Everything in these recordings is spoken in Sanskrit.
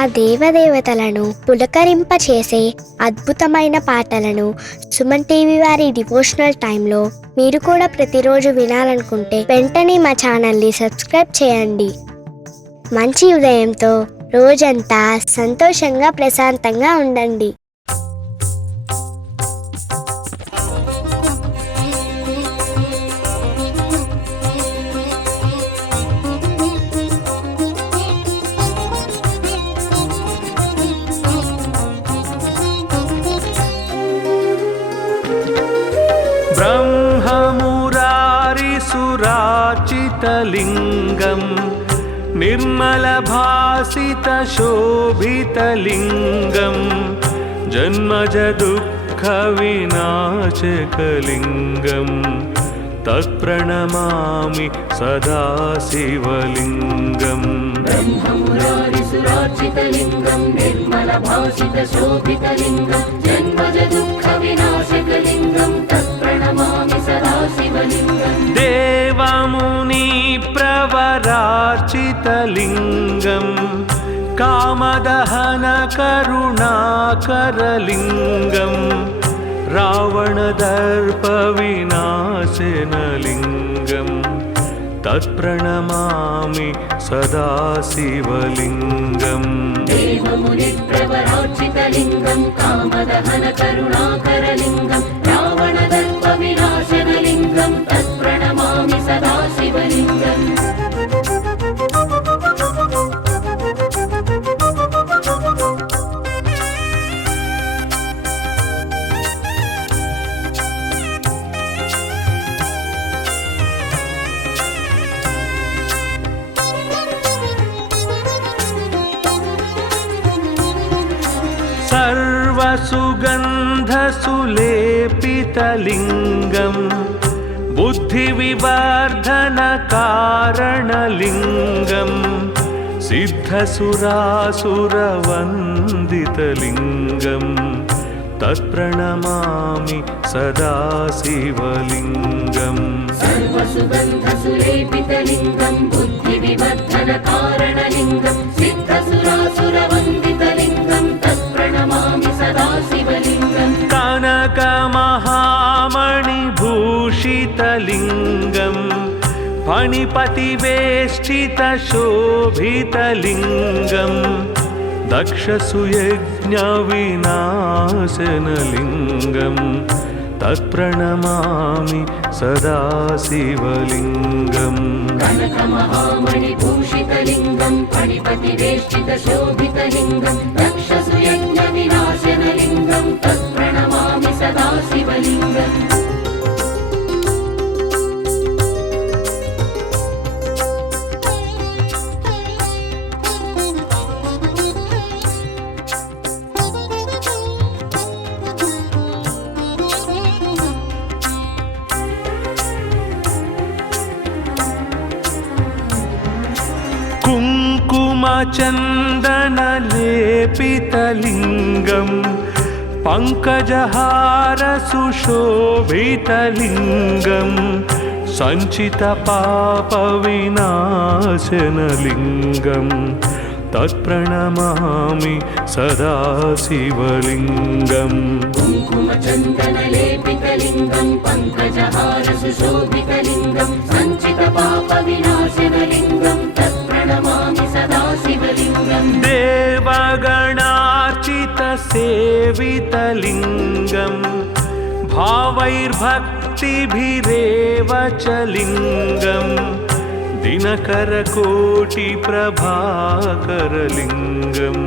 ఆ దేవదేవతలను పులకరింపచేసే అద్భుతమైన పాటలను సుమన్ టీవీ వారి డివోషనల్ టైంలో మీరు కూడా ప్రతిరోజు వినాలనుకుంటే వెంటనే మా ఛానల్ని సబ్స్క్రైబ్ చేయండి. మంచి ఉదయంతో రోజంతా సంతోషంగా ప్రశాంతంగా ఉండండి. ब्रह्ममुरारिसुराचितलिङ्गं निर्मलभासितशोभितलिङ्गं जन्मजदुःखविनाशकलिङ्गं तत्प्रणमामि सदा शिवलिङ्गम्. ब्रह्ममुरारिसुराचितलिङ्गं निर्मलभासितशोभितलिङ्गं जन्मजदुःखविनाशकलिङ्गं तत्प्रणमामि सदा शिवलिङ्गम्. देवमुनिप्रवरार्चितलिङ्गं कामदहनकरुणाकरलिङ्गं रावणदर्पविनाशनलिङ्गं तत्प्रणमामि सदा शिवलिङ्गम्. देवमुनिप्रवरार्चितलिङ्गं कामदहनकरुणाकरलिङ्गं रावणदर्पविनाशनलिङ्गं तत्प्रणमामि सदा शिवलिङ्गम्. सर्वसुगन्धसुलेपितलिङ्गं बुद्धिविवर्धनकारणलिङ्गं सिद्धसुरासुरवन्दितलिङ्गं तत्प्रणमामि सदा शिवलिङ्गम्. सर्वसुगन्धसुलेपितलिङ्गं बुद्धिविवर्धनकारणलिङ्गं सिद्धसुरासुरवन्दितलिङ्गं तत्प्रणमामि सदा शिवलिङ्गम्. कनकमहामणिभूषितलिङ्गं फणिपतिवेष्टितशोभितलिङ्गं दक्षसुयज्ञविनाशनलिङ्गं तत्प्रणमामि सदा शिवलिङ्गम्. कनकमहामणिभूषितलिङ्गं फणिपतिवेष्टितशोभितलिङ्गं दक्षसुयज्ञविनाशनलिङ्गं तत्प्रणमामि सदा शिवलिङ्गम्. कुङ्कुमचन्दनलेपितलिङ्गं पङ्कजहारसुशोभितलिङ्गं सञ्चितपापविनाशनलिङ्गं तत्प्रणमामि सदा शिवलिङ्गम्. कुङ्कुमचन्दनलेपितलिङ्गं पङ्कजहारसुशोभितलिङ्गं सञ्चितपापविनाशनलिङ्गं तत्प्रणमामि सदा शिवलिङ्गम्. देवगणार्चितसेवितलिङ्गं भावैर्भक्तिभिरेव च लिङ्गं दिनकरकोटिप्रभाकरलिङ्गं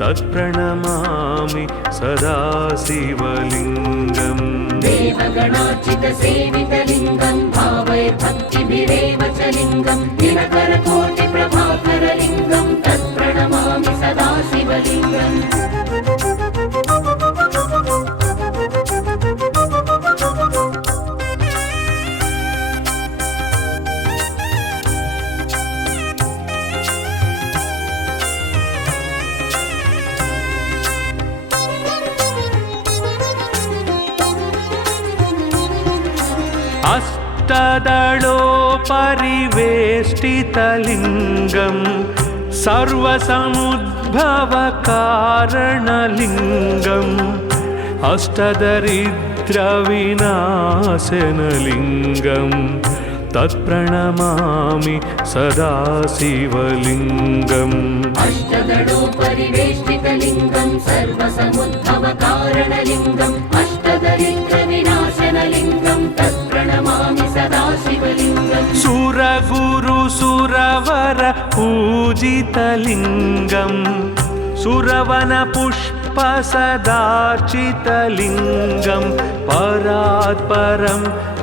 तत्प्रणमामि सदा शिवलिङ्गम्. देवगणार्चितसेवितलिङ्गं भावैर्भक्तिभिरेव च लिङ्गं दिनकरकोटिप्रभाकरलिङ्गं तत्प्रणमामि सदा शिवलिङ्गम्. अष्टदलोपरिवेष्टितलिङ्गं सर्वसमुद्र उद्भवकारणलिङ्गम् अष्टदरिद्रविनाशनलिङ्गम् तत्प्रणमामि सदा शिवलिङ्गम् अष्टदलोपरिवेष्टितलिङ्गं सर्वसमुद्भवकारणलिङ्गम् अष्टदरिद्रविनाशनलिङ्गं तत्प्रणमामि सदा शिवलिङ्गम् सुरगुरुसुरवर पूजितलिङ्गम् सुरवनपुष्पसदार्चितलिङ्गं परात्परं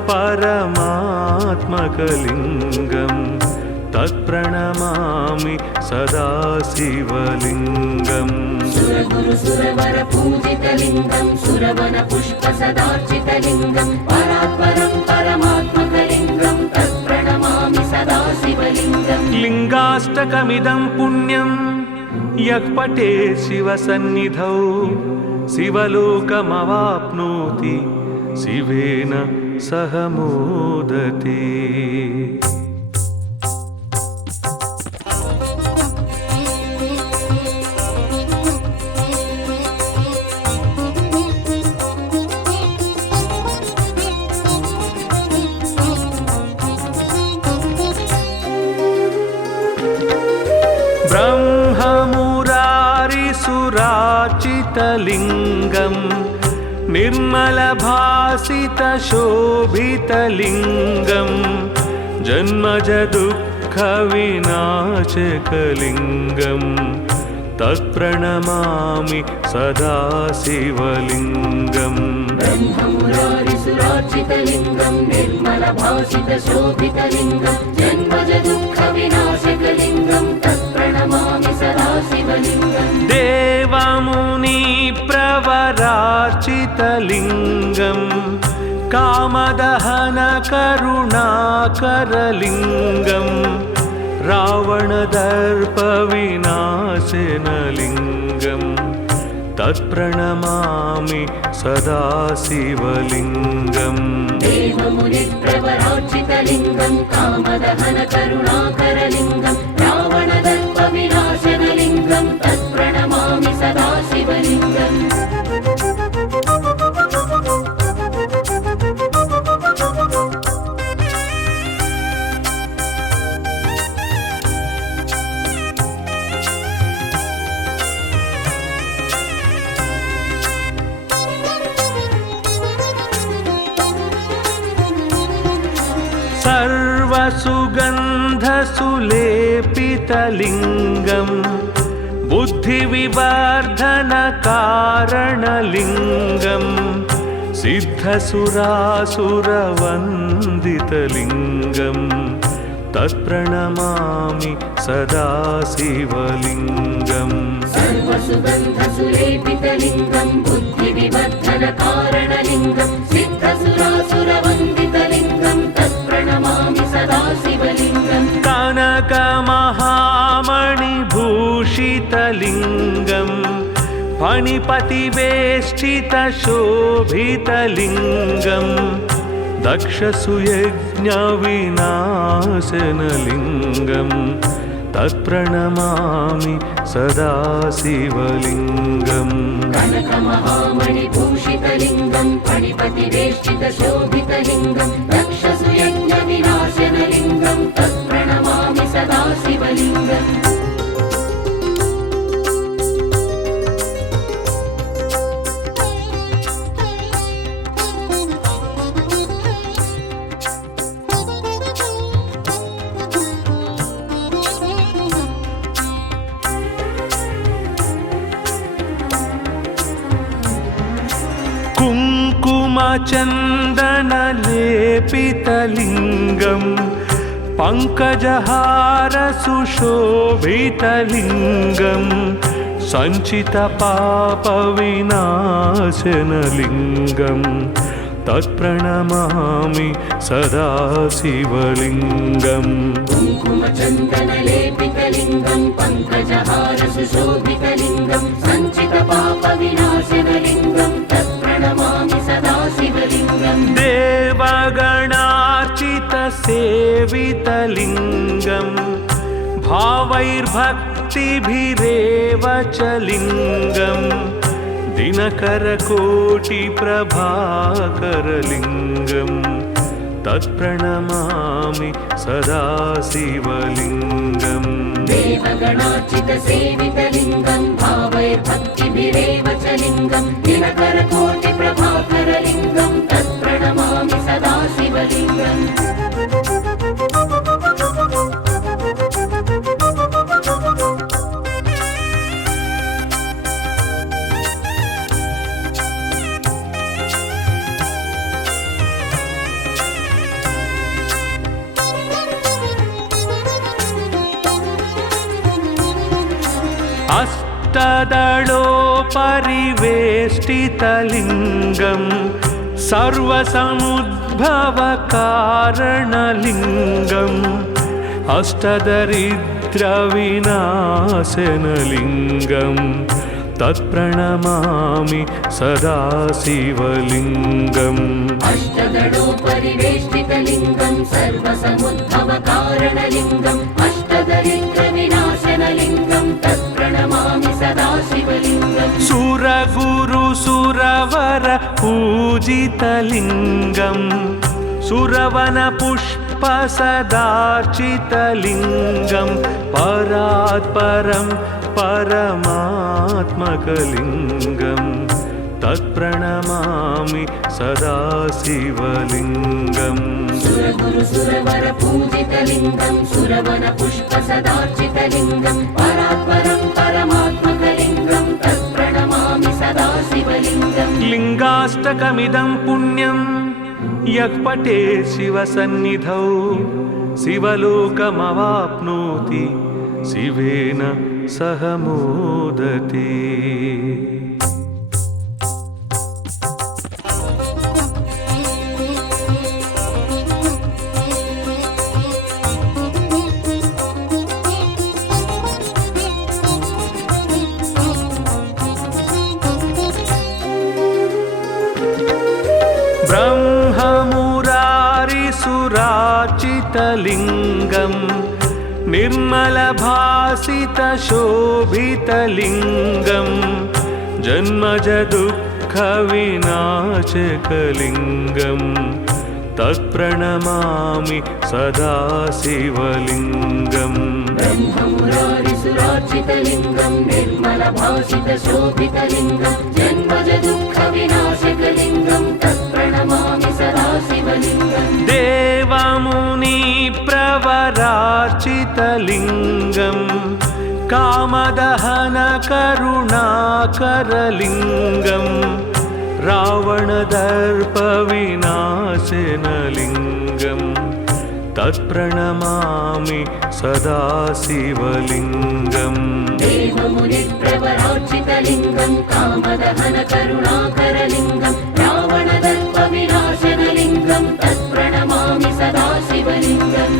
परमात्मकलिङ्गम् तत्प्रणमामि सदा शिवलिङ्गम् सुरगुरुसुरवर पूजितलिङ्गं सुरवनपुष्पसदार्चितलिङ्गं परात्परं परमात्मकलिङ्गं तत्प्रणमामि सदा शिवलिङ्गम् लिङ्गाष्टकमिदं पुण्यं यः पठे शिवसन्निधौ शिवलोकमवाप्नोति शिवेन सह मोदते। ब्रह्ममुरारिसुरार्चितलिङ्गम् निर्मलभासितशोभितलिङ्गम् जन्मजदुःखविनाशकलिङ्गम् तत्प्रणमामि सदा शिवलिङ्गम् ब्रह्ममुरारिसुरार्चितलिङ्गं निर्मलभासितशोभितलिङ्गं जन्मजदुःखविनाशकलिङ्गं तत्प्रणमामि सदा शिवलिङ्गम् देवमुनिप्रवरार्चितलिङ्गम् कामदहनकरुणाकरलिङ्गम् रावणदर्पविनाशनलिङ्गम् तत्प्रणमामि सदा शिवलिङ्गम् देवमुनिप्रवरार्चितलिङ्गं कामदहनकरुणाकरलिङ्गं रावणदर्पविनाशनलिङ्गं तत्प्रणमामि सदा शिवलिङ्गम् सर्वसुगन्धसुलेपितलिङ्गम् बुद्धिविवर्धनकारणलिङ्गम् सिद्धसुरासुरवन्दितलिङ्गम् तत्प्रणमामि सदा शिवलिङ्गम् सर्वसुगन्धसुलेपितलिङ्गं बुद्धिविवर्धनकारणलिङ्गं सिद्धसुरासुरवन्दितलिङ्गं तत्प्रणमामि सदा शिवलिङ्गम् कनकमहामणिभूषितलिङ्गम् फणिपतिवेष्टितशोभितलिङ्गम् दक्षसुयज्ञविनाशनलिङ्गम् तत्प्रणमामि सदा शिवलिङ्गम् कनकमहामणिभूषितलिङ्गं फणिपतिवेष्टितशोभितलिङ्गं दक्षसुयज्ञविनाशनलिङ्गं तत्प्रणमामि सदा शिवलिङ्गम् कुङ्कुमचन्दनलेपितलिङ्गम् पङ्कजहारसुशोभितलिङ्गम् सञ्चितपापविनाशनलिङ्गम् तत्प्रणमामि सदा शिवलिङ्गम् कुङ्कुमचन्दनलेपितलिङ्गं पङ्कजहारसुशोभितलिङ्गं सञ्चितपापविनाशनलिङ्गं तत्प्रणमामि सदा शिवलिङ्गम् देवगणार्चितसेवितलिङ्गम् भावैर्भक्तिभिरेव च लिङ्गं दिनकरकोटिप्रभाकरलिङ्गं तत्प्रणमामि सदा शिवलिङ्गम् देवगणार्चितसेवितलिङ्गं भावैर्भक्तिभिरेव च लिङ्गं दिनकरकोटिप्रभाकरलिङ्गं तत्प्रणमामि सदा शिवलिङ्गम् अष्टदलोपरिवेष्टितलिङ्गं सर्वसमुद्भवकारणलिङ्गम् अष्टदरिद्रविनाशनलिङ्गं तत्प्रणमामि सदा शिवलिङ्गम् अष्टदलोपरिवेष्टितलिङ्गं सर्वसमुद्भवकारणलिङ्गम् अष्टदरिद्रविनाशनलिङ्गं तत्प्रणमामि सदा शिवलिङ्गम् सुरगुरुसुरवर पूजितलिङ्गं सुरवनपुष्पसदार्चितलिङ्गं परात्परं परमात्मकलिङ्गं तत्प्रणमामि सदा शिवलिङ्गम् सुरगुरुसुरवर पूजितलिङ्गं सुरवनपुष्पसदार्चितलिङ्गं परात्परं परमात्मकलिङ्गं तत्प्रणमामि सदा शिवलिङ्गम् लिङ्गाष्टकमिदं पुण्यं यः पठेत् शिवसन्निधौ शिवलोकमवाप्नोति शिवेन सह मोदते। ब्रह्ममुरारिसुरार्चितलिङ्गं निर्मलभासितशोभितलिङ्गं जन्मजदुःखविनाशकलिङ्गं तत्प्रणमामि सदा शिवलिङ्गम् ब्रह्ममुरारिसुरार्चितलिङ्गं निर्मलभासितशोभितलिङ्गं जन्मजदुःखविनाशकलिङ्गं तत्प्रणमामि सदा शिवलिङ्गम् देवमुनिप्रवरार्चितलिङ्गं कामदहनकरुणाकरलिङ्गं रावणदर्पविनाशनलिङ्गं तत्प्रणमामि सदा शिवलिङ्गम् देवमुनिप्रवरार्चितलिङ्गं कामदहनकरुणाकरलिङ्गं रावणदर्पविनाशनलिङ्गं तत्प्रणमामि सदा शिवलिङ्गम्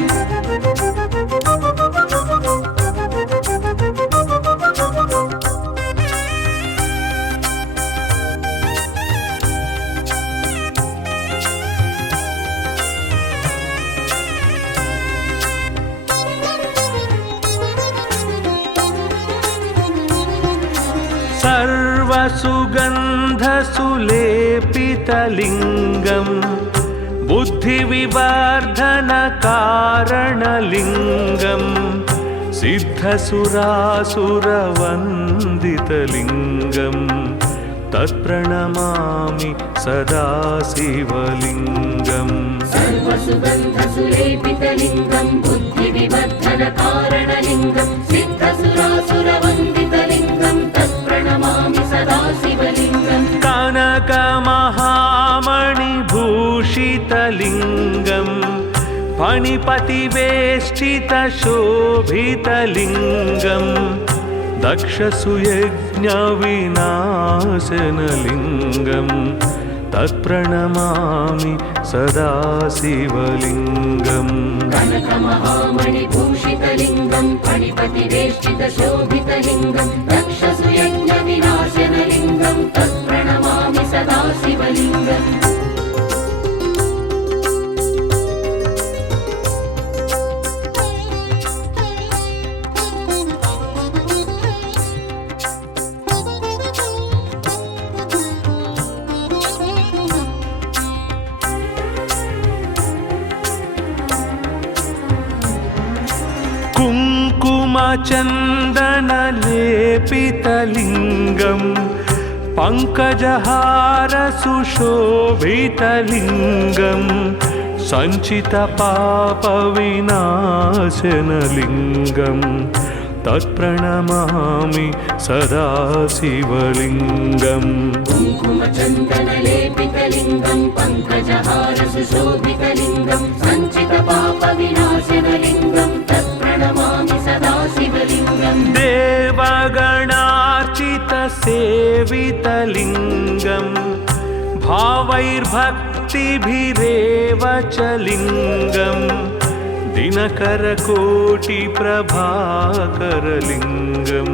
सर्वसुगन्धसुलेपितलिङ्गं बुद्धिविवर्धनकारणलिङ्गं सिद्धसुरासुरवन्दितलिङ्गं तत्प्रणमामि सदा शिवलिङ्गम् सर्वसुगन्धसुलेपितलिङ्गं बुद्धिविवर्धनकारणलिङ्गं सिद्धसुरासुरवन्दितलिङ्गं तत्प्रणमामि सदा शिवलिङ्गम् कनकमहामणिभूषितलिङ्गं फणिपतिवेष्टितशोभितलिङ्गं दक्षसुयज्ञविनाशनलिङ्गं तत्प्रणमामि सदा शिवलिङ्गम् कनकमहामणिभूषितलिङ्गं फणिपतिवेष्टितशोभितलिङ्गं दक्षसुयज्ञविनाशनलिङ्गं तत्प्रणमामि सदा शिवलिङ्गम् कुङ्कुमचन्दनलेपितलिङ्गं पङ्कजहारसुशोभितलिङ्गं सञ्चितपापविनाशनलिङ्गं तत्प्रणमामि सदा शिवलिङ्गम् कुङ्कुमचन्दनलेपितलिङ्गं पङ्कजहारसुशोभितलिङ्गं सञ्चितपापविनाशनलिङ्गं तत्प्रणमामि सदा शिवलिङ्गम् देवगणार्चितसेवितलिङ्गं भावैर्भक्तिभिरेव च लिङ्गं दिनकरकोटिप्रभाकरलिङ्गं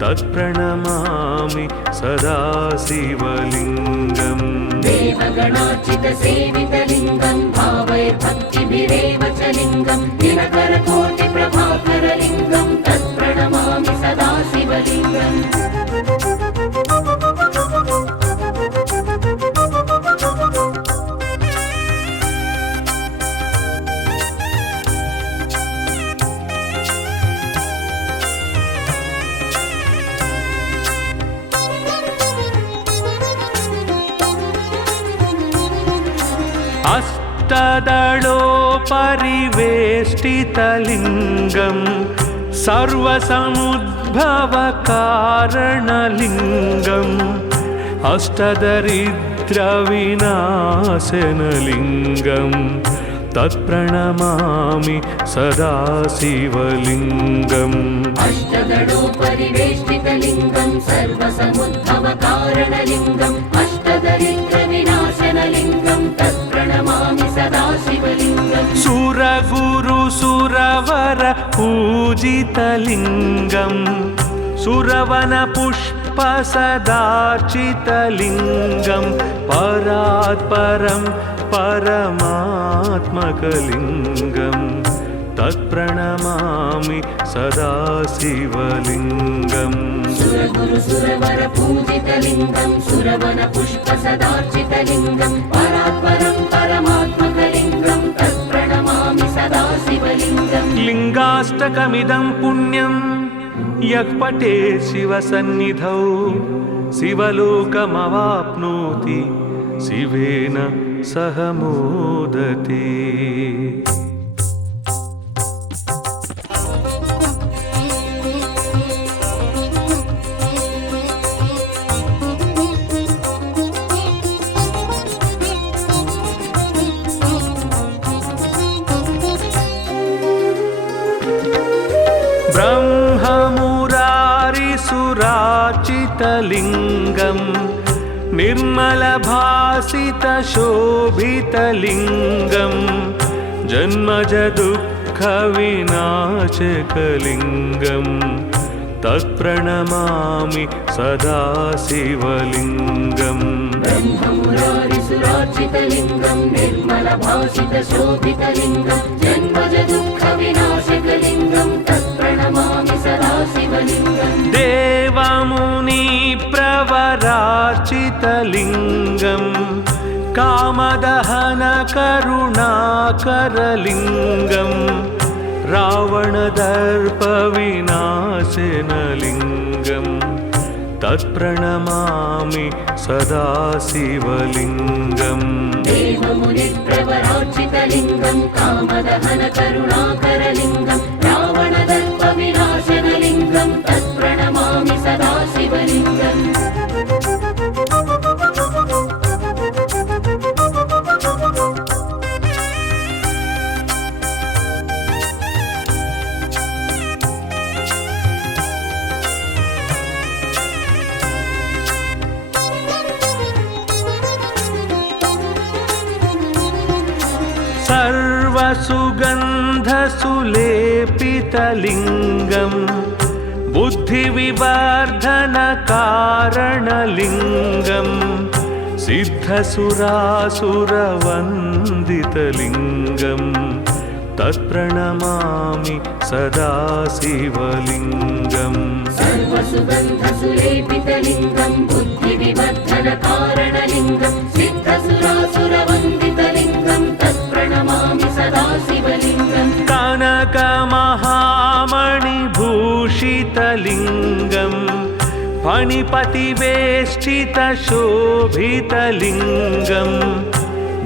तत्प्रणमामि सदा शिवलिङ्गम् देवगणार्चितसेवितलिङ्गं भावैर्भक्तिभिरेव च लिङ्गं दिनकरकोटिप्रभाकरलिङ्गं तत्प्रणमामि सदा शिवलिङ्गम् अष्टदलोपरिवेष्टितलिङ्गं सर्वसमुद्भवकारणलिङ्गम् अष्टदरिद्रविनाशनलिङ्गं तत्प्रणमामि सदा शिवलिङ्गम् अष्टदलोपरिवेष्टितलिङ्गं सर्वसमुद्भवकारणलिङ्गम् अष्टदरिद्रविनाशनलिङ्गं तत्प्रणमामि सदा शिवलिङ्गम् सुरगुरुसुरवर पूजितलिङ्गं सुरवनपुष्पसदार्चितलिङ्गं परात्परं परमात्मकलिङ्गं तत्प्रणमामि सदा शिवलिङ्गम् सुरगुरुसुरवर पूजितलिङ्गं सुरवनपुष्पसदार्चितलिङ्गं परात्परं परमात्मकलिङ्गं तत्प्रणमामि सदा शिवलिङ्गम् लिङ्गाष्टकमिदं पुण्यं यः पठेत् शिवसन्निधौ शिवलोकमवाप्नोति शिवेन सह मोदते। ब्रह्ममुरारिसुरार्चितलिङ्गं निर्मलभासितशोभितलिङ्गं जन्मजदुःखविनाशकलिङ्गं तत्प्रणमामि सदा शिवलिङ्गम् ब्रह्ममुरारिसुरार्चितलिङ्गं निर्मलभासितशोभितलिङ्गं जन्मजदुःखविनाशकलिङ्गं तत्प्रणमामि सदा शिवलिङ्गम् देवमुनिप्रवरार्चितलिङ्गं कामदहनकरुणाकरलिङ्गं रावणदर्पविनाशनलिङ्गं तत्प्रणमामि सदा शिवलिङ्गम् देवमुनिप्रवरार्चितलिङ्गं कामदहनकरुणाकरलिङ्गं रावणदर्पविनाशनलिङ्गं तत्प्रणमामि सदा शिवलिङ्गम् सर्वसुगन्धसुलेपितलिङ्गं बुद्धिविवर्धनकारणलिङ्गं सिद्धसुरासुरवन्दितलिङ्गं तत्प्रणमामि सदा शिवलिङ्गम् सर्वसुगन्धसुलेपितलिङ्गं बुद्धिविवर्धनकारणलिङ्गं सिद्धसुरासुरवन्दितलिङ्गं तत्प्रणमामि सदा शिवलिङ्गम् कनकमहामणि भूषितलिङ्गं फणिपतिवेष्टितशोभितलिङ्गं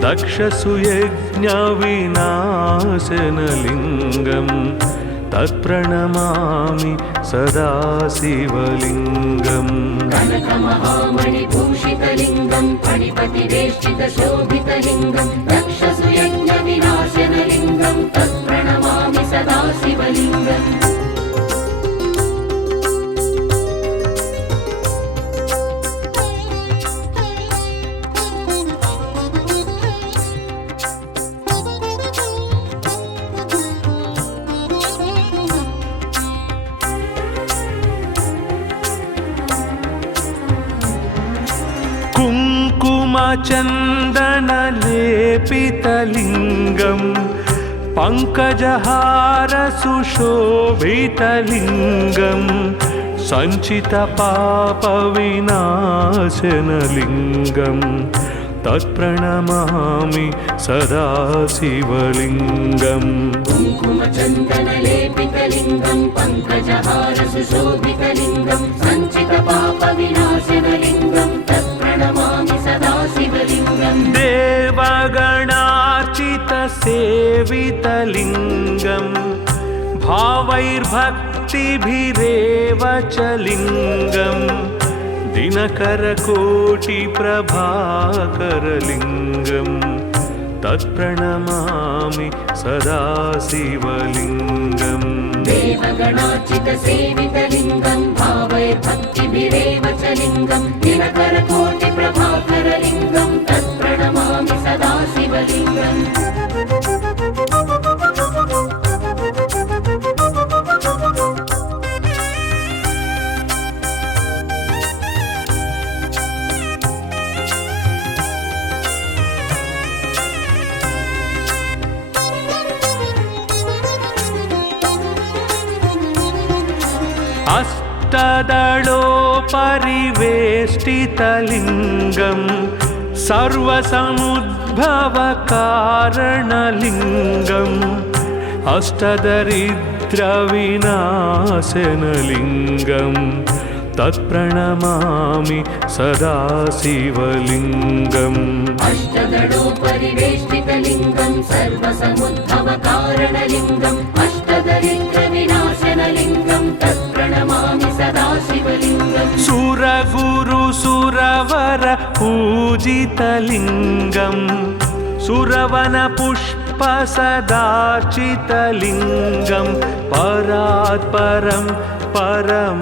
दक्षसुयज्ञविनाशनलिङ्गं तत्प्रणमामि सदा शिवलिङ्गम् कनकमहामणिभूषितलिङ्गं फणिपतिवेष्टितशोभितलिङ्गं दक्षसुयज्ञविनाशनलिङ्गं तत्प्रणमामि सदा शिवलिङ्गम् कुङ्कुमचन्दनलेपितलिङ्गं पङ्कजहारसुशोभितलिङ्गं सञ्चितपापविनाशनलिङ्गं तत्प्रणमामि सदा शिवलिङ्गम् कुङ्कुमचन्दनलेपितलिङ्गं पङ्कजहारसुशोभितलिङ्गं सञ्चितपापविनाशनलिङ्गं तत्प्रणमामि सदा शिवलिङ्गम् देवगणार्चितसेवितलिङ्गं भावैर्भक्तिभिरेव च लिङ्गं दिनकरकोटिप्रभाकरलिङ्गं तत्प्रणमामि सदा शिवलिङ्गम् देवगणार्चितसेवितलिङ्गं भावैर्भक्तिभिरेव च लिङ्गं दिनकरकोटिप्रभाकरलिङ्गं तत्प्रणमामि सदा शिवलिङ्गम् अष्टदलोपरिवेष्टितलिङ्गं सर्वसमुद्भवकारणलिङ्गम् अष्टदरिद्रविनाशनलिङ्गं तत्प्रणमामि सदा शिवलिङ्गम् अष्टदलोपरिवेष्टितलिङ्गं सर्वसमुद्भवकारणलिङ्गम् अष्टदरिद्रविनाशनलिङ्गं तत्प्रणमामि सदा शिवलिङ्गम् सुरगुरुसुरवर पूजितलिङ्गं सुरवनपुष्पसदार्चितलिङ्गं परात्परं परमात्मकलिङ्गं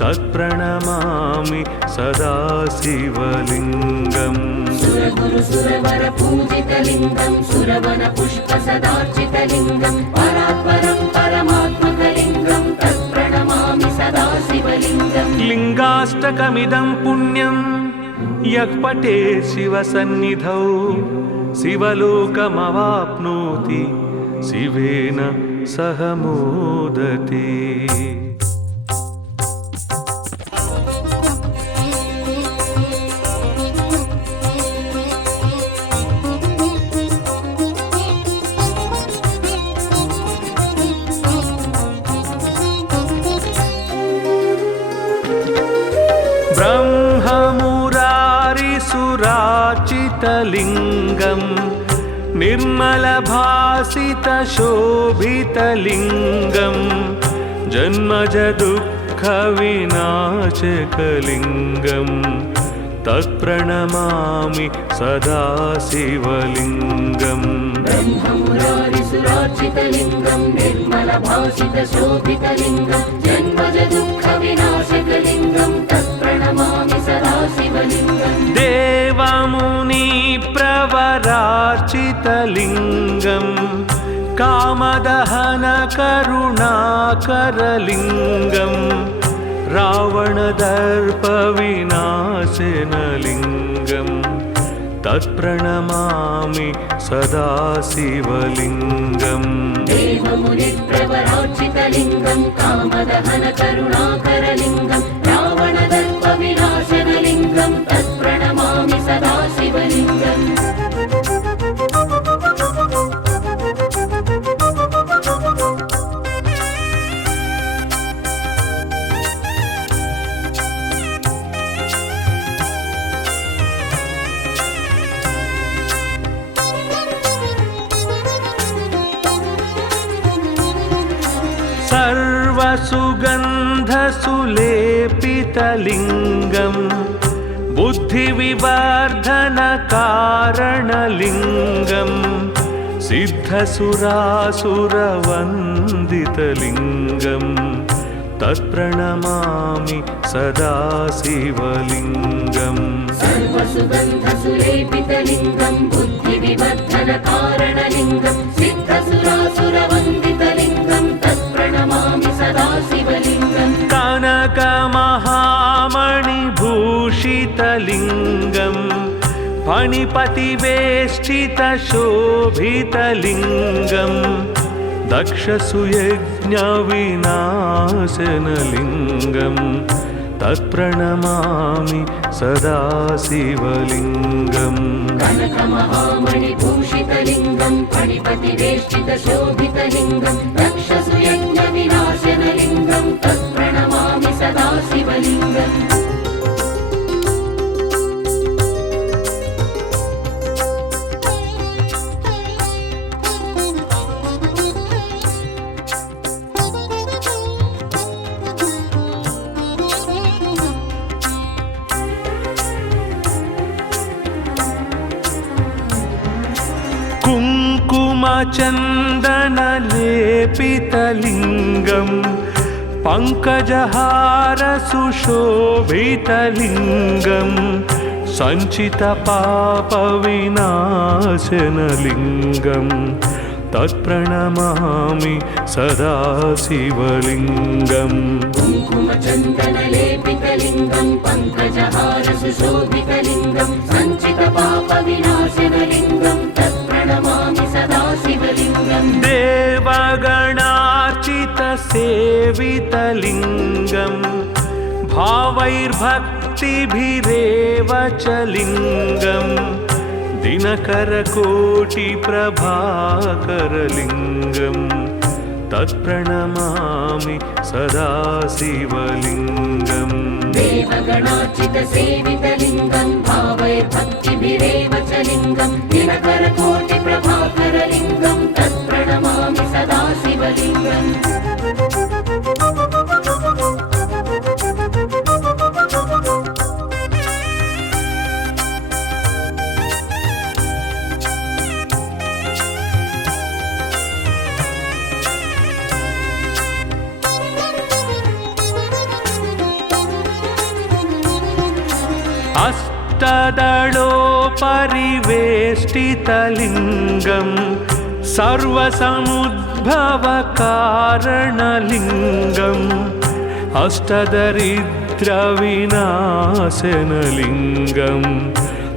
तत्प्रणमामि सदा शिवलिङ्गम् सुरगुरुसुरवर पूजितलिङ्गं सुरवनपुष्पसदार्चितलिङ्गं परात्परं परमात्मकलिङ्गं तत्प्रणमामि सदा शिवलिङ्गम् लिङ्गाष्टकमिदं पुण्यं यः पठेत् शिवसन्निधौ शिवलोकमवाप्नोति शिवेन सह मोदते। ब्रह्ममुरारिसुरार्चितलिङ्गं निर्मलभासितशोभितलिङ्गं जन्मजदुःखविनाशकलिङ्गं तत्प्रणमामि सदा शिवलिङ्गम् ब्रह्ममुरारिसुरार्चितलिङ्गं निर्मलभासितशोभितलिङ्गं जन्मजदुःखविनाशकलिङ्गं तत्प्रणमामि सदा शिवलिङ्गम् देवमुनिप्रवरार्चितलिङ्गं कामदहनकरुणाकरलिङ्गं रावणदर्पविनाशनलिङ्गं तत्प्रणमामि सदा शिवलिङ्गम् देवमुनिप्रवरार्चितलिङ्गं कामदहनकरुणाकरलिङ्गं रावणदर्पविनाशनलिङ्गं तत्प्रणमामि सदा शिवलिङ्गम् सर्वसुगन्धसुलेपितलिङ्गम् बुद्धिविवर्धनकारणलिङ्गम् सिद्धसुरासुरवन्दितलिङ्गम् तत्प्रणमामि सदा शिवलिङ्गम् सर्वसुगन्धसुलेपितलिङ्गं बुद्धिविवर्धनकारणलिङ्गं सिद्धसुरासुरवन्दितलिङ्गं तत्प्रणमामि सदा शिवलिङ्गम् कनकमहामणिभूषितलिङ्गम् फणिपतिवेष्टितशोभितलिङ्गम् दक्षसुयज्ञविनाशनलिङ्गम् तत्प्रणमामि सदा शिवलिङ्गम् कनकमहामणिभूषितलिङ्गं फणिपतिवेष्टितशोभितलिङ्गं दक्षसुयज्ञविनाशनलिङ्गं तत्प्रणमामि सदा शिवलिङ्गम् कुङ्कुमचन्दनलेपितलिङ्गम् पङ्कजहारसुशोभितलिङ्गम् सञ्चितपापविनाशनलिङ्गम् तत्प्रणमामि सदा शिवलिङ्गम् कुङ्कुमचन्दनलेपितलिङ्गं पङ्कजहारसुशोभितलिङ्गं सञ्चितपापविनाशनलिङ्गं तत्प्रणमामि सदा शिवलिङ्गम् देवगणार्चितसेवितलिङ्गम् भावैर्भक्तिभिरेव च लिङ्गम् दिनकरकोटिप्रभाकरलिङ्गम् तत्प्रणमामि सदा शिवलिङ्गम् देवगणार्चितसेवितलिङ्गं भावैर्भक्तिभिरेव च लिङ्गं दिनकरकोटिप्रभाकरलिङ्गं तत्प्रणमामि सदा शिवलिङ्गम् अष्टदलोपरिवेष्टितलिङ्गम् सर्वसमुद्भवकारणलिङ्गम् अष्टदरिद्रविनाशनलिङ्गम्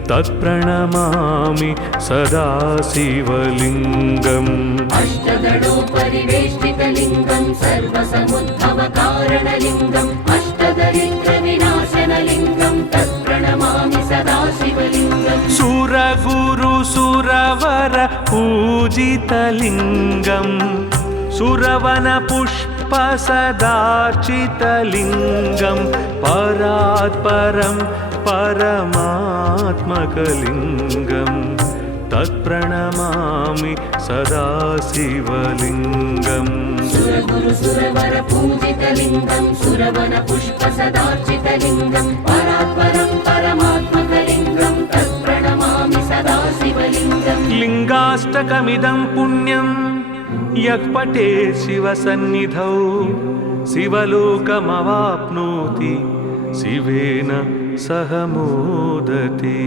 तत्प्रणमामि सदा शिवलिङ्गम् अष्टदलोपरिवेष्टितलिङ्गं सर्वसमुद्भवकारणलिङ्गम् अष्टदरिद्रविनाशनलिङ्गं तत्प्रणमामि सदा शिवलिङ्गम् सुरगुरुसुरवर पूजितलिङ्गम् सुरवनपुष्पसदार्चितलिङ्गम् परात्परं परमात्मकलिङ्गम् तत्प्रणमामि सदा शिवलिङ्गम् सुरगुरुसुरवर पूजितलिङ्गं सुरवनपुष्पसदार्चितलिङ्गं परात्परं परमात्मकलिङ्गं तत्प्रणमामि सदा शिवलिङ्गम् लिङ्गाष्टकमिदं पुण्यं यः पठेत् शिवसन्निधौ शिवलोकमवाप्नोति शिवेन सह मोदते।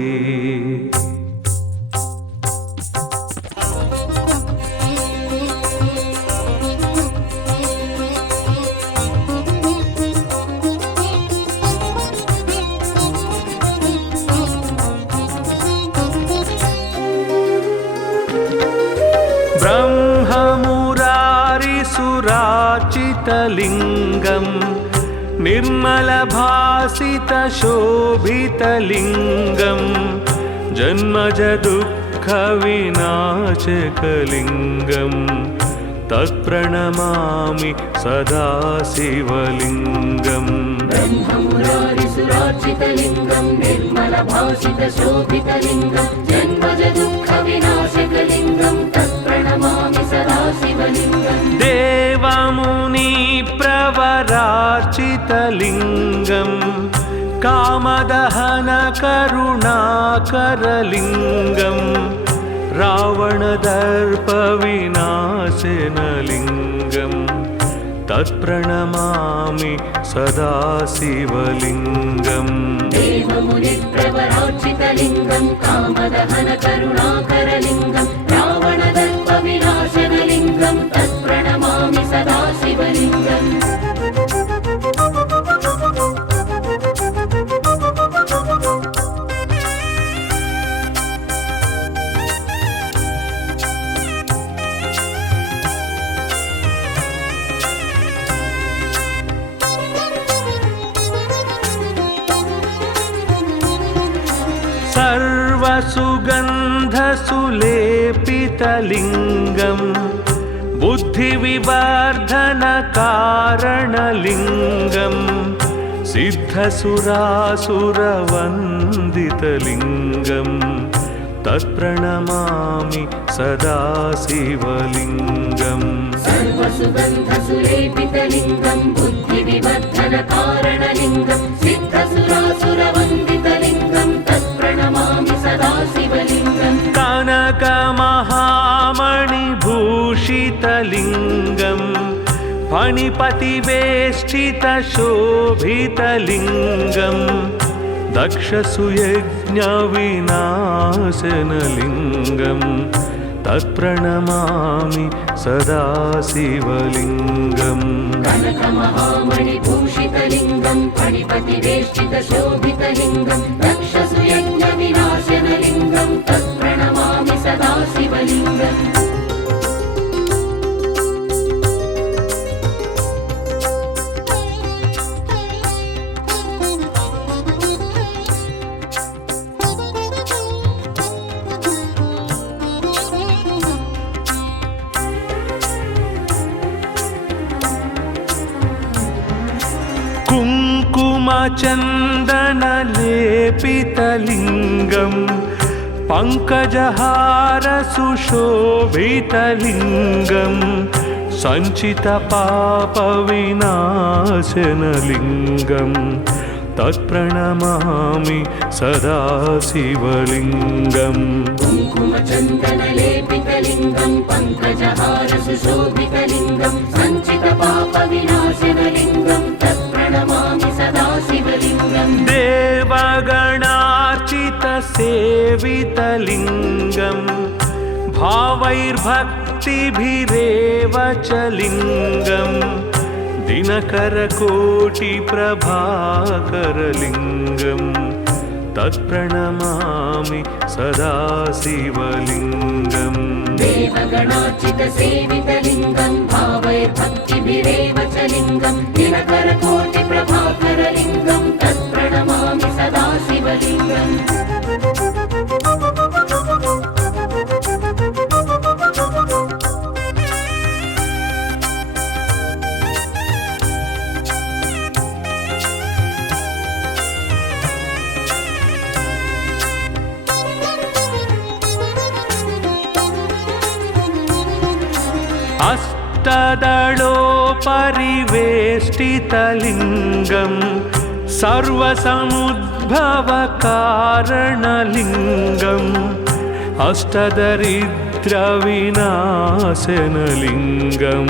ब्रह्ममुरारिसुराचितलिङ्गम् निर्मलभासितशोभितलिङ्गम् जन्मजदुःखविनाशकलिङ्गम् तत्प्रणमामि सदा शिवलिङ्गम् ब्रह्ममुरारिसुराचितलिङ्गं निर्मलभासितशोभितलिङ्गं जन्मजदुःखविनाशकलिङ्गं तत्प्रणमामि सदा शिवलिङ्गम् देवमुनि वीरवरार्चितलिङ्गं कामदहनकरुणाकरलिङ्गं रावणदर्पविनाशनलिङ्गं तत्प्रणमामि सदा शिवलिङ्गम् देवमुनिप्रवरार्चितलिङ्गं कामदहनकरुणाकरलिङ्गं रावणदर्पविनाशनलिङ्गं तत्प्रणमामि सदा शिवलिङ्गम् सर्वसुगन्धसुलेपितलिङ्गं बुद्धिविवर्धनकारणलिङ्गं सिद्धसुरासुरवन्दितलिङ्गं तत्प्रणमामि सदा शिवलिङ्गम् सर्वसुगन्धसुलेपितलिङ्गं बुद्धिविवर्धनकारणलिङ्गं सिद्धसुरासुरवन्दितलिङ्गं तत्प्रणमामि सदा शिवलिङ्गम् कनकमहामणिभूषितलिङ्गं फणिपतिवेष्टितशोभितलिङ्गं दक्षसुयज्ञविनाशनलिङ्गं तत्प्रणमामि सदा शिवलिङ्गम् कनकमहामणिभूषितलिङ्गं फणिपतिवेष्टितशोभितलिङ्गं दक्षसुयज्ञविनाशनलिङ्गं तत्प्रणमामि सदा शिवलिङ्गम् कुङ्कुमचन्दनलेपितलिङ्गं पङ्कजहारसुशोभितलिङ्गं सञ्चितपापविनाशनलिङ्गं तत्प्रणमामि सदा शिवलिङ्गम् कुङ्कुमचन्दनलेपितलिङ्गं पङ्कजहारसुशोभितलिङ्गं सञ्चितपापविनाशनलिङ्गं तत्प्रणमामि सदा शिवलिङ्गम् देवगणार्चितसेवितलिङ्गं भावैर्भक्तिभिरेव च लिङ्गं दिनकरकोटिप्रभाकरलिङ्गं तत्प्रणमामि सदा शिवलिङ्गम् देवगणार्चितसेवितलिङ्गं भावैर्भक्तिभिरेव च लिङ्गं दिनकरकोटिप्रभाकरलिङ्गं तत्प्रणमामि सदा शिवलिङ्गम् अष्टदलोपरिवेष्टितलिङ्गं सर्वसमुद्भवकारणलिङ्गम् अष्टदरिद्रविनाशनलिङ्गं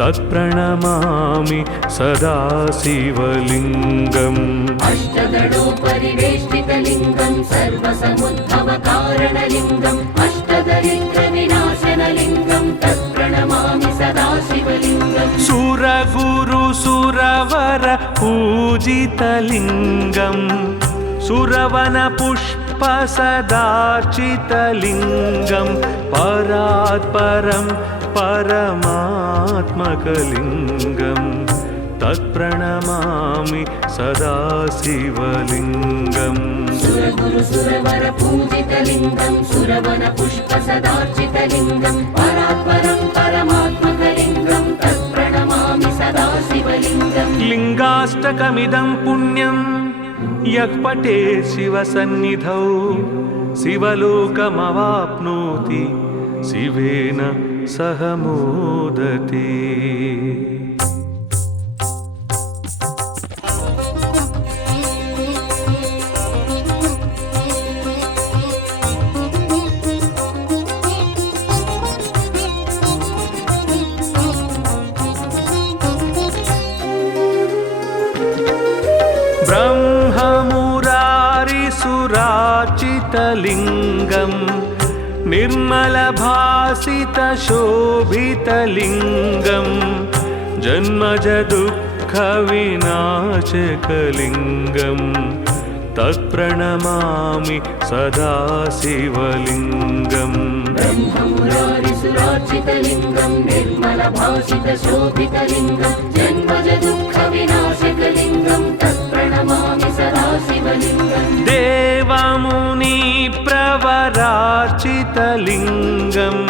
तत्प्रणमामि सदा शिवलिङ्गम् अष्टदलोपरिवेष्टितलिङ्गं सर्वसमुद्भवकारणलिङ्गम् अष्टदरिद्रविनाशनलिङ्गं तत्प्रणमामि सदा शिवलिङ्गम् सुरगुरुसुरवर पूजितलिङ्गं सुरवनपुष्पसदार्चितलिङ्गं परात्परं परमात्मकलिङ्गं तत्प्रणमामि सदा शिवलिङ्गम् सुरगुरुसुरवर पूजितलिङ्गं सुरवनपुष्पसदार्चितलिङ्गं परात्परं परमात्मकलिङ्गं तत्प्रणमामि सदा शिवलिङ्गम् लिङ्गाष्टकमिदं पुण्यं यः पठेत् शिवसन्निधौ शिवलोकमवाप्नोति शिवेन सह मोदते। भासितलिङ्गम् निर्मलभासितशोभितलिङ्गम् जन्मज दुःखविनाशकलिङ्गम् तत्प्रणमामि सदा शिवलिङ्गम् ब्रह्ममुरारिसुरार्चितलिङ्गं निर्मलभासितशोभितलिङ्गं जन्मज दुःखविनाशकलिङ्गं तत्प्रणमामि सदा शिवलिङ्गम् देवमुनिप्रवरार्चितलिङ्गम्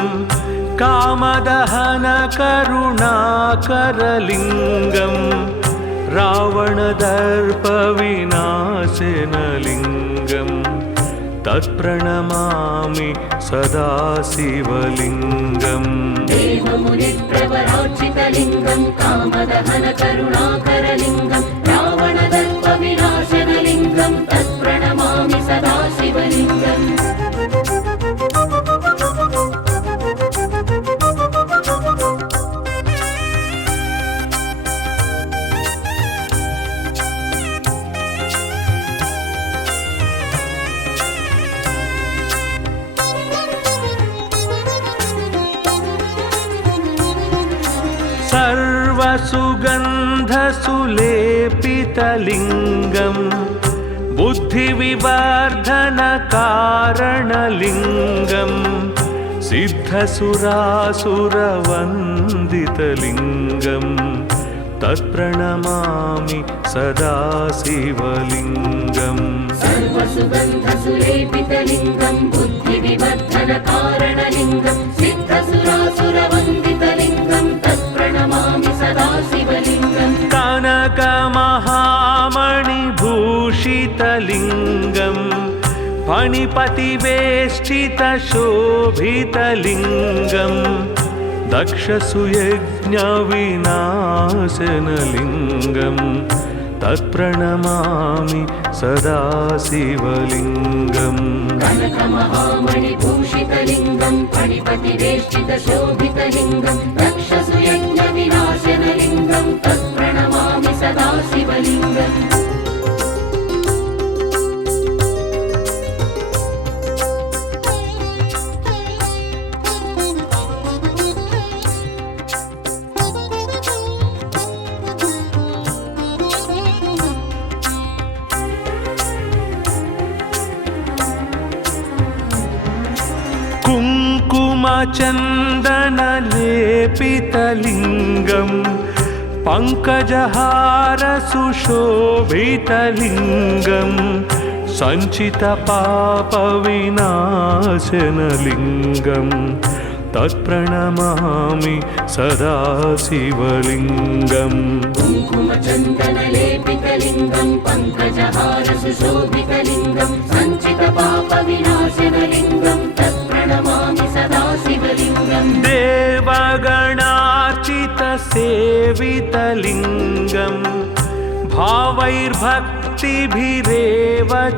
कामदहनकरुणाकरलिङ्गम् रावणदर्पविनाशनलिङ्गम् तत्प्रणमामि सदा शिवलिङ्गम् देवमुनिप्रवरार्चितलिङ्गं कामदहनकरुणाकरलिङ्गं रावणदर्पविनाशनलिङ्गं तत्प्रणमामि सदा शिवलिङ्गम् सर्वसुगन्धसुलेपितलिङ्गम् बुद्धिविवर्धनकारणलिङ्गम् सिद्धसुरासुरवन्दितलिङ्गम् तत्प्रणमामि सदा शिवलिङ्गम् सर्वसुगन्धसुलेपितलिङ्गं बुद्धिविवर्धनकारणलिङ्गं सिद्धसुरासुरवन्दितलिङ्गं तत्प्रणमामि सदा शिवलिङ्गम् कनकमहामणिभूषितलिङ्गम् फणिपतिवेष्टितशोभितलिङ्गम् दक्षसुयज्ञविनाशनलिङ्गम् तत्प्रणमामि सदा शिवलिङ्गम् कनकमहामणिभूषितलिङ्गं फणिपतिवेष्टितशोभितलिङ्गं दक्षसुयज्ञविनाशनलिङ्गं तत्प्रणमामि सदा शिवलिङ्गम् कुङ्कुमचन्दनलेपितलिङ्गम् पङ्कजहारसुशोभितलिङ्गम् सञ्चितपापविनाशनलिङ्गम् तत्प्रणमामि सदा शिवलिङ्गम् कुङ्कुमचन्दनलेपितलिङ्गं पङ्कजहारसुशोभितलिङ्गं सञ्चितपापविनाशनलिङ्गं तत्प्रणमामि सदा शिवलिङ्गम् देवगणार्चितसेवितलिङ्गम् भावैर्भक्तिभिरेव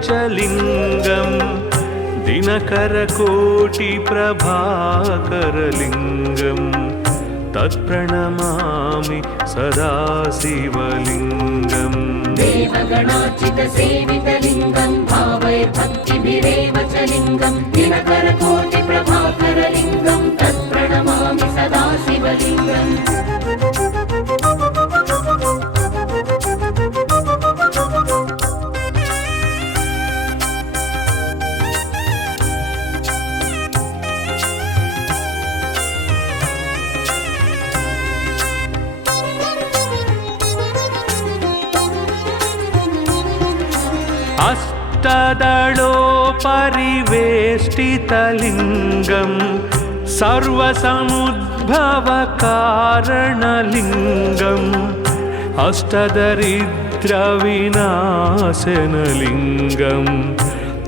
च लिङ्गम् दिनकरकोटिप्रभाकरलिङ्गम् तत्प्रणमामि सदा शिवलिङ्गम् देवगणार्चितसेवितलिङ्गं भावैर्भक्तिभिरेव च लिङ्गं दिनकरकोटिप्रभाकरलिङ्गं तत्प्रणमामि सदा शिवलिङ्गम् अष्टदलोपरिवेष्टितलिङ्गम् सर्वसमुद्भवकारणलिङ्गम् अष्टदरिद्रविनाशनलिङ्गम्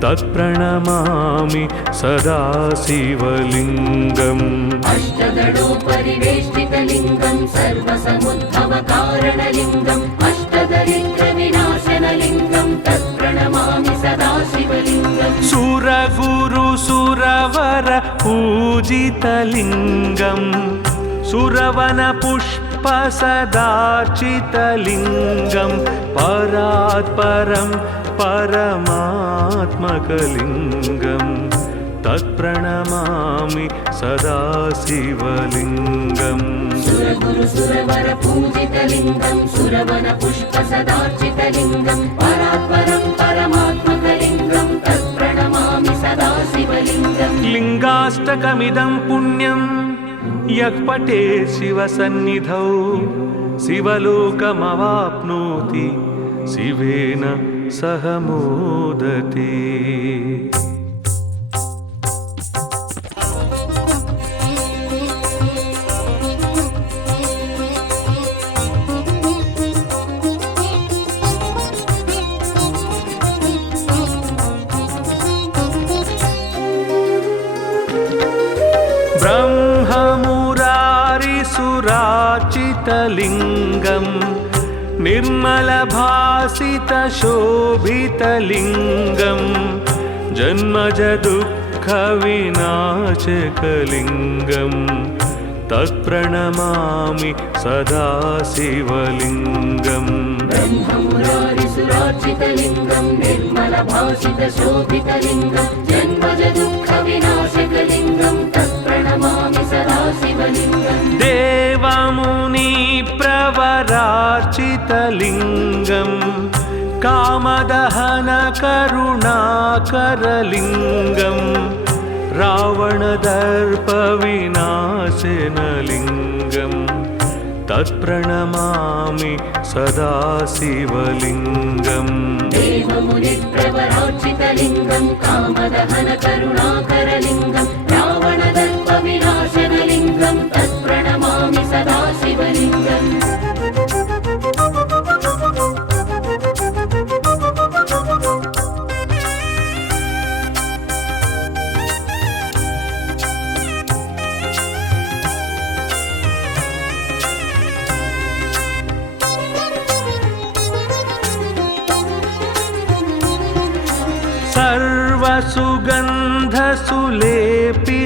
तत्प्रणमामि सदा शिवलिङ्गम् अष्टदलोपरिवेष्टितलिङ्गं सर्वसमुद्भवकारणलिङ्गम् अष्टदरिद्रविनाशनलिङ्गं तत्प्रणमामि सदा शिवलिङ्गम् सुरगुरुसुरवर पूजितलिङ्गम् सुरवनपुष्पसदार्चितलिङ्गम् परात् परं परमात्मकलिङ्गं तत्प्रणमामि सदा शिवलिङ्गम् सुरगुरु सुरवर पूजितलिङ्गं सुरवन पुष्प सदार्चितलिङ्गं परात्परं परमात्मकलिङ्गं तत्प्रणमामि सदा शिवलिङ्गम् लिङ्गाष्टकमिदं पुण्यं यः पठे शिवसन्निधौ शिवलोकमवाप्नोति शिवेन सह मोदते। ब्रह्ममुरारिसुराचितलिङ्गं निर्मलभासितशोभितलिङ्गं जन्मजदुःखविनाशकलिङ्गं तत्प्रणमामि सदा शिवलिङ्गम् ब्रह्ममुरारिसुरार्चितलिङ्गं निर्मलभासितशोभितलिङ्गं जन्मजदुःखविनाशकलिङ्गं तत्प्रणमामि सदा शिवलिङ्गम् देवमुनिप्रवरार्चितलिङ्गं कामदहनकरुणाकरलिङ्गं रावणदर्पविनाशनलिङ्गं तत्प्रणमामि सदा शिवलिङ्गम् देवमुनिप्रवरार्चितलिङ्गं कामदहनकरुणाकरलिङ्गं रावणदर्पविनाशनलिङ्गं तत्प्रणमामि सदा शिवलिङ्गम्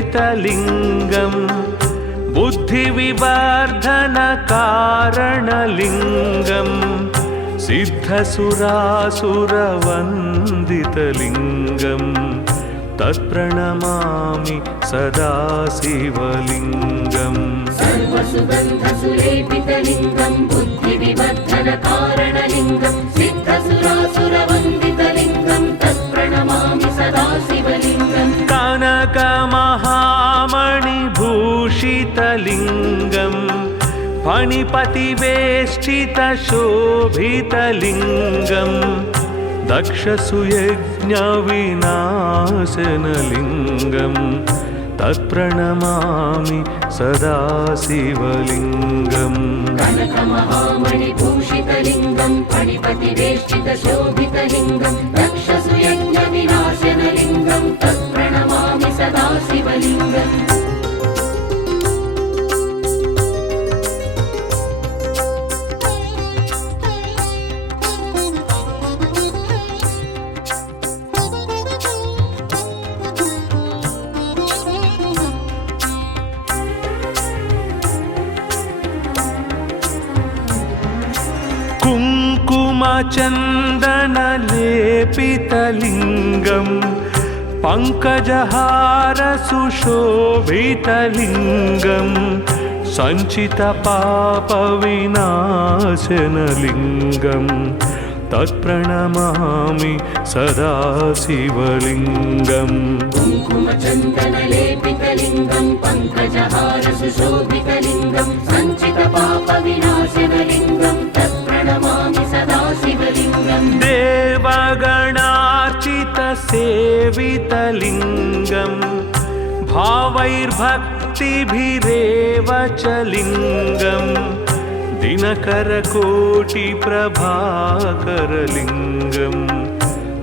सर्वसुगन्धसुलेपितलिङ्गं बुद्धिविवर्धनकारणलिङ्गं सिद्धसुरासुरवन्दितलिङ्गं तत्प्रणमामि सदा शिवलिङ्गम् सर्वसुगन्धसुलेपितलिङ्गं बुद्धिविवर्धनकारणलिङ्गं सिद्धसुरासुरवन्दितलिङ्गं तत्प्रणमामि सदा शिवलिङ्गम् कनकमहामणिभूषितलिङ्गं फणिपतिवेष्टितशोभितलिङ्गं दक्षसुयज्ञविनाशनलिङ्गं तत्प्रणमामि सदा शिवलिङ्गम् कनकमहामणिभूषितलिङ्गं फणिपतिवेष्टितशोभितलिङ्गं दक्षसुयज्ञविनाशनलिङ्गं तत्प्रणमामि सदा शिवलिङ्गम् कुङ्कुमचन्दनलेपितलिङ्गं पङ्कजहारसुशोभितलिङ्गं सञ्चितपापविनाशनलिङ्गं तत्प्रणमामि सदा शिवलिङ्गम् कुङ्कुमचन्दनलेपितलिङ्गं पङ्कजहारसुशोभितलिङ्गं सञ्चितपापविनाशनलिङ्गं तत्प्रणमामि सदा शिवलिङ्गम् देवगणार्चितसेवितलिङ्गं भावैर्भक्तिभिरेव च लिङ्गं दिनकरकोटिप्रभाकरलिङ्गं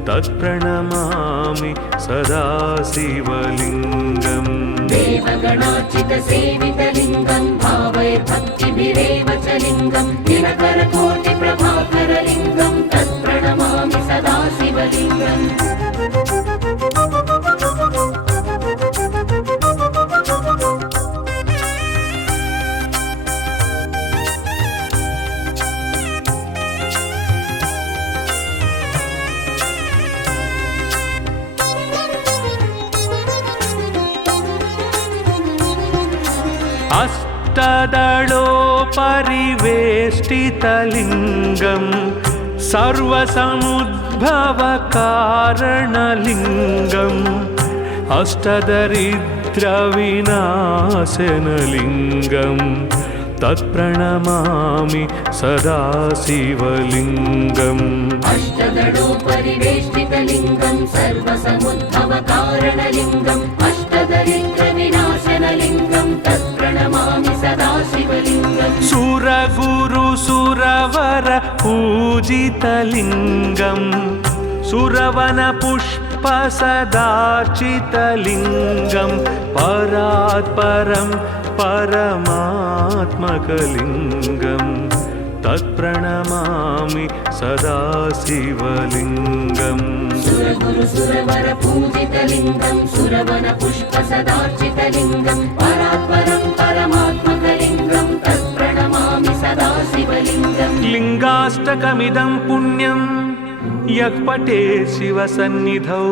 तत्प्रणमामि सदा शिवलिङ्गम् देवगणार्चितसेवितलिङ्गं भावैर्भक्तिभिरेव च लिङ्गं दिनकरकोटिप्रभाकरलिङ्गं तत्प्रणमामि सदा शिवलिङ्गम् अष्टदलोपरिवेष्टितलिङ्गं सर्वसमुद्भवकारणलिङ्गम् अष्टदरिद्रविनाशनलिङ्गं तत्प्रणमामि सदा शिवलिङ्गम् अष्टदलोपरिवेष्टितलिङ्गं सर्वसमुद्भवकारणलिङ्गम् अष्टदरिद्रविनाशनलिङ्गं तत्प्रणमामि सदा शिवलिङ्गम् सुरगुरुसुरवर पूजितलिङ्गं सुरवनपुष्पसदार्चितलिङ्गं परात्परं परमात्मकलिङ्गं तत्प्रणमामि सदा शिवलिङ्गम् सुरगुरुसुरवर पूजितलिङ्गं सुरवनपुष्पसदार्चितलिङ्गं परात्परं परमात्मकलिङ्गं तत्प्रणमामि सदा शिवलिङ्गम् लिङ्गाष्टकमिदं पुण्यं यः पठे शिवसन्निधौ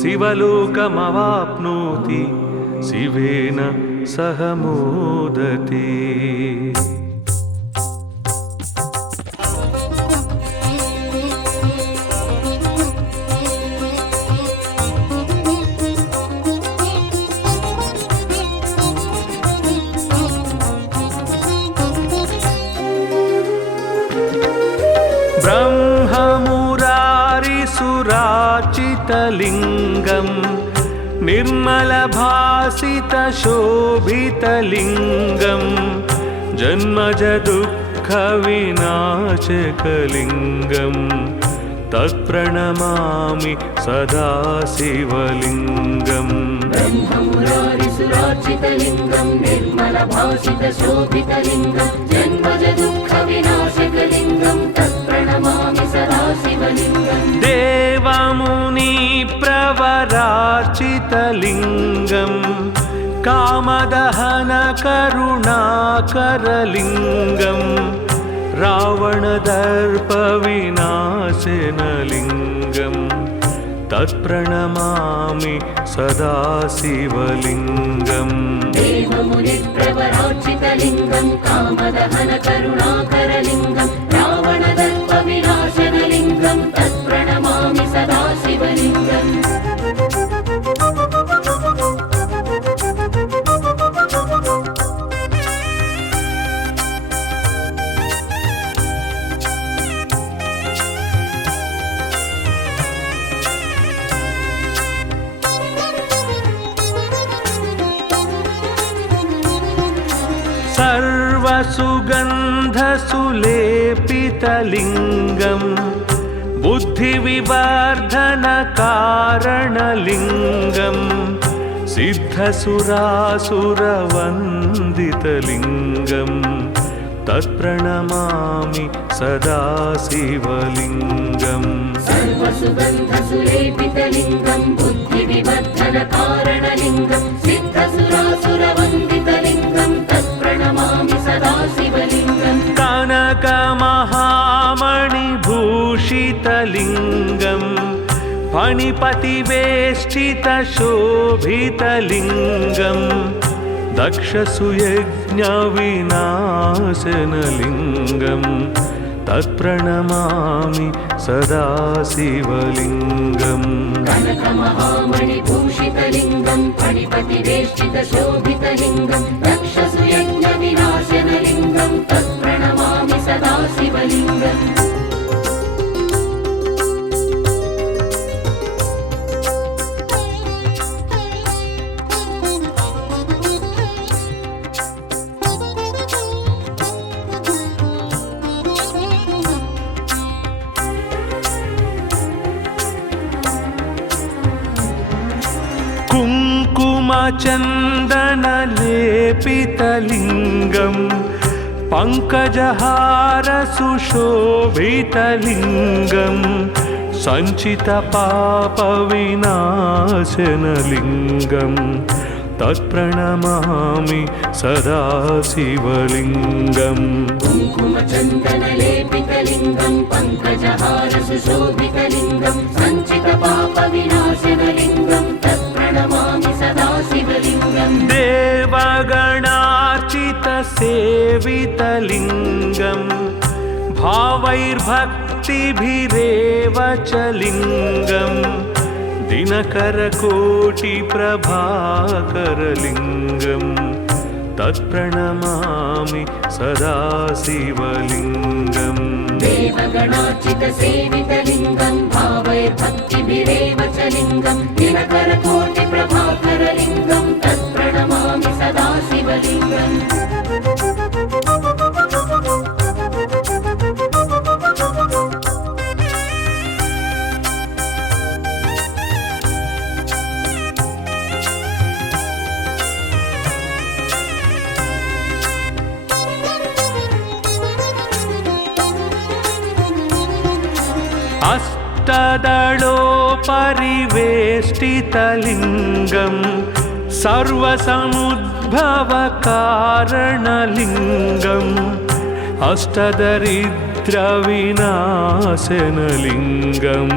शिवलोकमवाप्नोति शिवेन सह मोदते। ब्रह्ममुरारिसुरार्चितलिङ्गं निर्मलभासितशोभितलिङ्गं जन्मजदुःखविनाशकलिङ्गं तत्प्रणमामि सदा शिवलिङ्गम् ब्रह्ममुरारिसुरार्चितलिङ्गं निर्मलभासितशोभितलिङ्गं जन्मजदुःखविनाशकलिङ्गं तत्प्रणमामि सदा शिवलिङ्गम् देवमुनिप्रवरार्चितलिङ्गं कामदहनकरुणाकरलिङ्गं रावणदर्पविनाशनलिङ्गं तत्प्रणमामि सदा शिवलिङ्गम् देवमुनिप्रवरार्चितलिङ्गं कामदहनकरुणाकरलिङ्गं रावणदर्पविनाशनलिङ्गं तत्प्रणमामि सदा शिवलिङ्गम् सर्वसुगन्धसुलेपितलिङ्गं बुद्धिविवर्धनकारणलिङ्गं सिद्धसुरासुरवन्दितलिङ्गं तत्प्रणमामि सदा शिवलिङ्गम् सर्वसुगन्धसुलेपितलिङ्गं बुद्धिविवर्धनकारणलिङ्गं सिद्धसुरासुरवन्दितलिङ्गं तत्प्रणमामि सदा शिवलिङ्गम् कनकमहामणिभूषितलिङ्गं फणिपतिवेष्टितशोभितलिङ्गं दक्षसुयज्ञविनाशनलिङ्गं तत्प्रणमामि सदा शिवलिङ्गम् कनकमहामणिभूषितलिङ्गं फणिपतिवेष्टितशोभितलिङ्गं दक्षसुयज्ञविनाशनलिङ्गं तत्प्रणमामि सदा शिवलिङ्गम् कुङ्कुमचन्दनलेपितलिङ्गं पङ्कजहारसुशोभितलिङ्गं सञ्चितपापविनाशनलिङ्गं तत्प्रणमामि सदा शिवलिङ्गम् कुङ्कुमचन्दनलेपितलिङ्गं पङ्कजहारसुशोभितलिङ्गं सञ्चितपापविनाशनलिङ्गं तत्प्रणमामि सदा शिवलिङ्गम् देवगणार्चित पूजितलिङ्गम् भावैर्भक्तिभिरेव च लिङ्गम् दिनकरकोटिप्रभाकरलिङ्गम् तत्प्रणमामि सदा शिवलिङ्गम् देवगणार्चितसेवितलिङ्गं भावैर्भक्तिभिरेव च लिङ्गं दिनकरकोटिप्रभाकरलिङ्गं तत्प्रणमामि सदा शिवलिङ्गम् अष्टदलोपरिवेष्टितलिङ्गम् सर्वसमुद्भवकारणलिङ्गम् अष्टदरिद्रविनाशनलिङ्गम्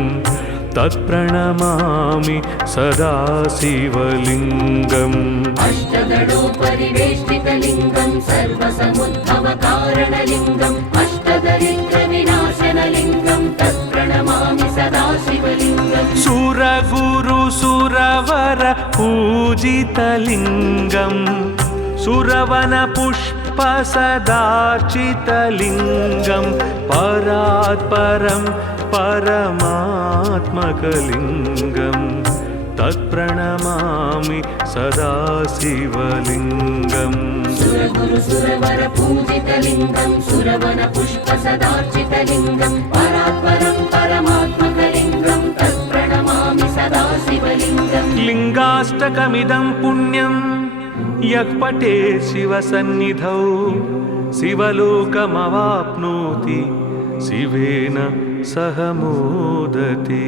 तत्प्रणमामि सदा शिवलिङ्गम् अष्टदलोपरिवेष्टितलिङ्गं सर्वसमुद्भवकारणलिङ्गम् अष्टदरिद्रविनाशनलिङ्गं तत्प्रणमामि सदा शिवलिङ्गम् सुरगुरुसुरवर पूजितलिङ्गम् सुरवनपुष्पसदार्चितलिङ्गम् परात्परं परमात्मकलिङ्गम् तत्प्रणमामि सदा शिवलिङ्गम् सुरगुरुसुरवर पूजितलिङ्गं सुरवनपुष्पसदार्चितलिङ्गं परात्परं परमात्मकलिङ्गं तत्प्रणमामि सदा शिवलिङ्गम् लिङ्गाष्टकमिदं पुण्यं यः पठेत् शिवसन्निधौ शिवलोकमवाप्नोति शिवेन सह मोदते।